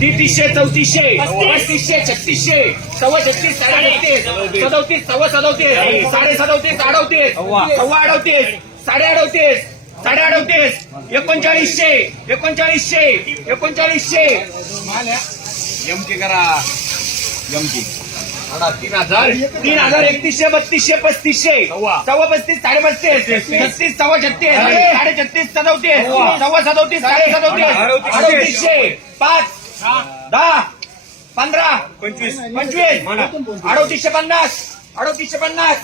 तीसशे चौतीसशे पस्तीसशे छत्तीसशे सव्वा छत्तीस साडे छत्तीस सदोतीस सव्वा सदोतीस साडे सदोतीस अडवतीस सव्वा. अडवतीस साडे अडवतीस साडे अडवतीस एकोणचाळीसशे एकोणचाळीसशे एकोणचाळीसशे. यमकी करा. यमकी. तीन हजार. तीन हजार एकतीसशे बत्तीसशे पस्तीसशे. सव्वा. पस्तीस साडे पस्तीस. छत्तीस. सव्वा छत्तीस. साडे छत्तीस सदोतीस. सव्वा. सदोतीस साडे सदोतीस. अडोतीसशे. पाच. दहा. पंधरा. पंचवीस. पंचवीस. अडोतीसशे पन्नास. अडोतीसशे पन्नास.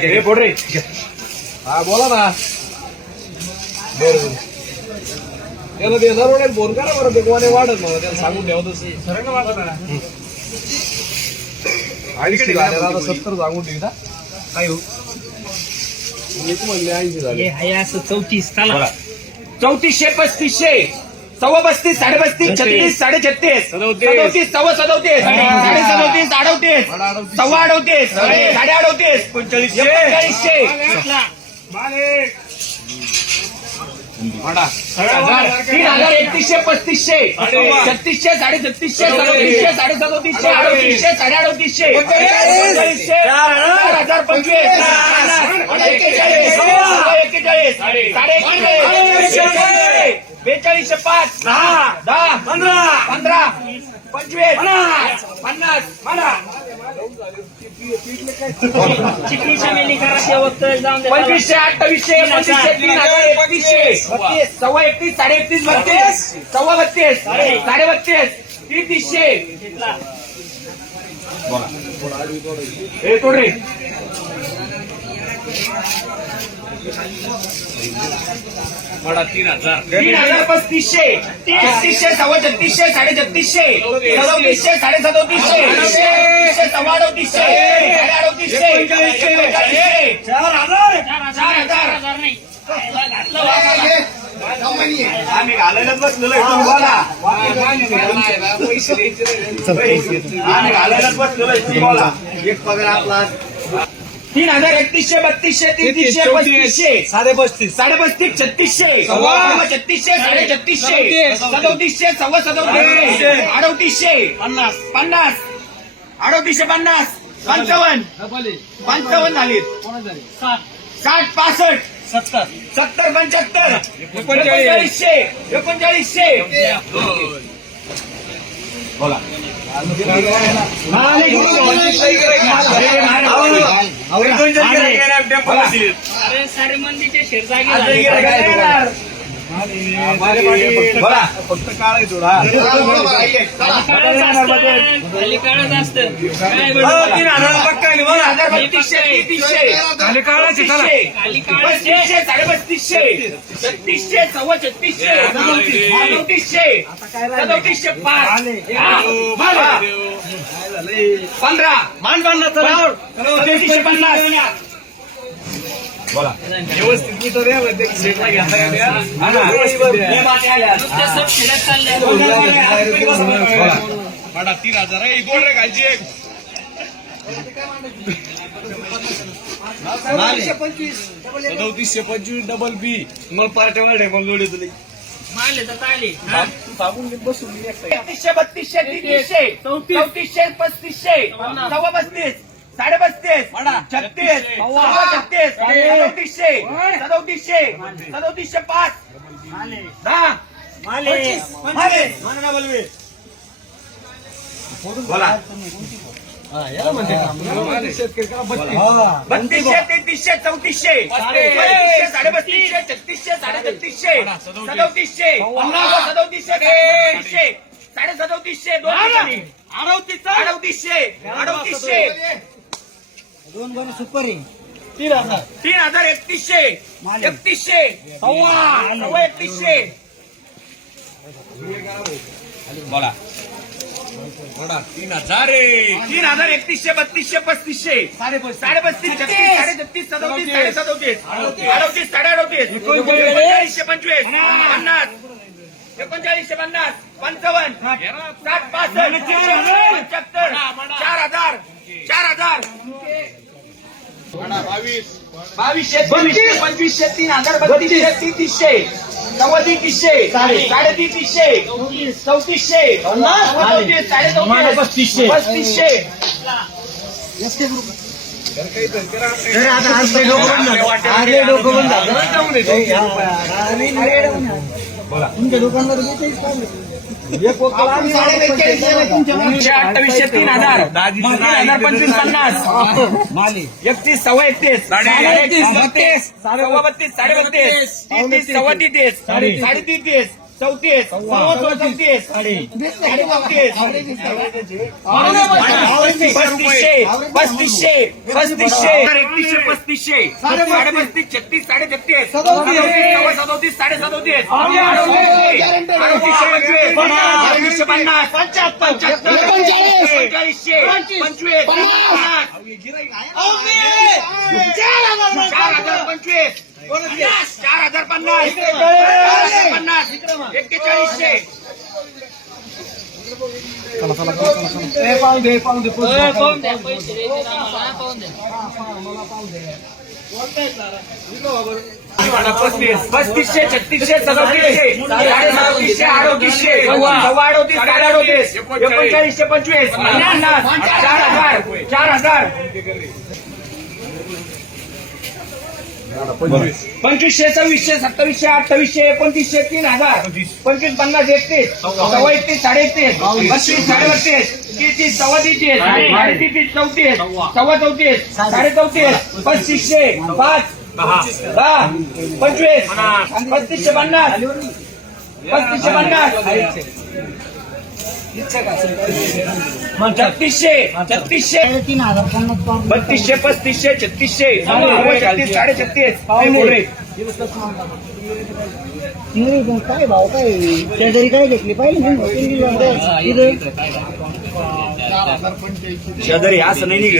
हे. बोल रे हा बोला ना. बरोबर त्याला ते दरवड्यात फोन करा बरं कोणी वाढत मला त्याला सांगून ऐंशी झाले आता सत्तर सांगून ठेवता. काय हो? मी म्हणले ऐंशी झाले. चौतीस चला. चौतीसशे पस्तीसशे. सव्वा पस्तीस साडे पस्तीस छत्तीस साडे छत्तीस सदोतीस. सव्वा सदोतीस. साडे सदोतीस अडवतीस. सव्वा अडवतीस साडे अडवतीस एकोणचाळीसशे. तीन हजार एकतीसशे पस्तीसशे. छत्तीसशे साडे छत्तीसशे सदोतीसशे साडे सदोतीसशे अडोतीसशे साडे अडोतीसशे चार हजार पंचवीस. एक्केचाळीस. एक्केचाळीस. साडे एक्केचाळीस बेचाळीसशे पाच. दहा. दहा. पंधरा. पंधरा. पंचवीस. पन्नास. चमेली पंचवीसशे अठ्ठावीसशे एकोणतीसशे तीन हजार एकतीसशे. बत्तीस सव्वा एकतीस साडे एकतीस बत्तीस. सव्वा बत्तीस. साडे बत्तीस. तीनतीसशे. हे तोड रे तीन हजार तीन हजार पस्तीसशे छत्तीसशे सव्वा छत्तीसशे साडे छत्तीसशे सदोतीसशे साडे सदोतीसशे सव्वा अडतीसशे साडे अडतीसशे एकेचाळीसशे चार हजार चार हजार. आम्ही घालायलाच बसलेलो. आम्ही घालायलाच बसलेलो एक पगार आपला तीन हजार एकतीसशे बत्तीसशे तीनतीसशे पस्तीसशे साडे पस्तीस साडे पस्तीस छत्तीसशे. सव्वा. छत्तीसशे साडे छत्तीसशे सदोतीसशे सव्वा सदोतीसशे. अडोतीसशे. पन्नास. पन्नास. अडोतीसशे पन्नास. पंचावन्न. पंचावन्न झाले. साठ. पासष्ट. सत्तर. सत्तर पंच्याहत्तर. एकोणचाळीसशे. एकोणचाळीसशे. अरे सारे मंदीचे शेर जागे झाले. फक्त काळ आहे थोडा छत्तीसशे सव्वा छत्तीसशे सदोतीसशे पाच हा, हा. पंधरा मान सदोतीसशे पन्नास व्यवस्थित तर द्या? व्यवस्थित चालले वाडा तीन हजार आहे दोन रे घालची एक. सदोतीसशे पंचवीस डबल बी मग पार्ट्या वाढे मग जोडी तुला. तर बत्तीसशे तीनतीसशे चौतीसशे पस्तीसशे. सव्वा पस्तीस साडे पस्तीस छत्तीस. सदोतीसशे सदोतीसशे सदोतीसशे पाच. दहा. बोला. बत्तीस. बत्तीसशे तेहतीसशे चौतीसशे. पस्तीसशे साडे पस्तीसशे छत्तीसशे साडे छत्तीसशे सदोतीसशे. सदोतीसशे सदोतीसशे साडे सदोतीसशे दोन अडतीसशे अडतीसशे. तीन हजार. एकतीसशे. एकतीसशे. सव्वा. सव्वा एकतीसशे. वाडा तीन हजार तीन हजार एकतीसशे बत्तीसशे पस्तीसशे. साडे पस्तीस साडे छत्तीस सदोतीस. साडे सदोतीस अडतीस. साडे अडतीस एकोणचाळीसशे पंचवीस. पन्नास. एकोणचाळीसशे पन्नास. पंचावन्न. साठ पासष्ट पंच्याहत्तर. चार हजार. चार हजार. बावीसशे पंचवीसशे तीन हजार बत्तीसशे सव्वा तीनशे साडेतीन तीनशे चौतीसशे चौतीस साडे चौतीस पस्तीसशे पस्तीसशे तीनशे अठ्ठावीसशे तीन हजार. तीन हजार पंचवीस पन्नास. एकतीस सव्वा एकतीस एकतीस बत्तीस सव्वा बत्तीस साडे बत्तीस तीस सव्वा तीस साडे तीस चौतीस. चौतीस. पस्तीसशे. पस्तीसशे. पस्तीसशे. एकतीसशे पस्तीसशे. साडे पस्तीस. छत्तीस साडे छत्तीस. सदोतीस. साडे सदोतीस. अडतीसशे पन्नास. पंच्याहत्तर. पंचेचाळीसशे. पंचवीस. पन्नास. चार हजार पंचवीस. चार हजार पन्नास. पन्नास. एक्केचाळीसशे. पस्तीस पस्तीसशे छत्तीसशे सदतीसशे अडोतीसशे अडोतीस साडे अडोतीस एकोणचाळीसशे पंचवीस पन्नास. चार हजार चार हजार. पंचवीसशे सव्वीसशे सत्तावीसशे अठ्ठावीसशे एकोणतीसशे तीन हजार. पंचवीस पन्नास एकतीस सव्वा एकतीस साडे एकतीस बत्तीस साडे बत्तीस तीस तीस सव्वा तीस साडे तीस चौतीस सव्वा. चौतीस साडे चौतीस पस्तीसशे पाच दहा पंचवीस पस्तीसशे पन्नास पस्तीसशे पन्नास. छत्तीसशे छत्तीसशे. तीन हजार पन्नास बत्तीसशे पस्तीसशे छत्तीसशे छत्तीस साडे छत्तीस काय भाव काय शेजारी काय घेतली? पाहिजे शेजारी असं नाही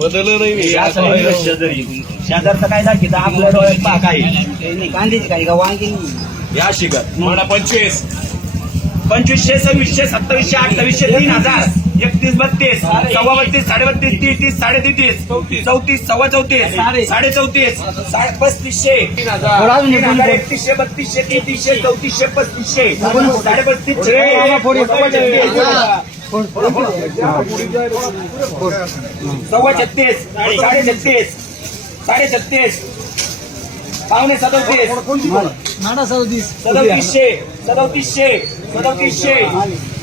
बदललं नाही असं नाही निघत शेजारी. शेजारचं काय दाखवतं आपल्या डोळ्यात पा काय नाही कांद्याची काय? का वांगी या शिकत मला पंचवीस. पंचवीसशे सव्वीसशे सत्तावीसशे अठ्ठावीसशे तीन हजार. एकतीस बत्तीस सव्वा बत्तीस साडे बत्तीस तीस तीस साडे तीस चौतीस. सव्वा चौतीस साडे. चौतीस साडे पस्तीसशे. एकतीसशे बत्तीसशे तेहतीसशे चौतीसशे पस्तीसशे. साडे पस्तीसशे सव्वा छत्तीस सव्वा छत्तीस साडे छत्तीस साडे छत्तीस पावणे सदोतीस नाडा सदतीस सदोतीसशे सदोतीसशे सदोतीसशे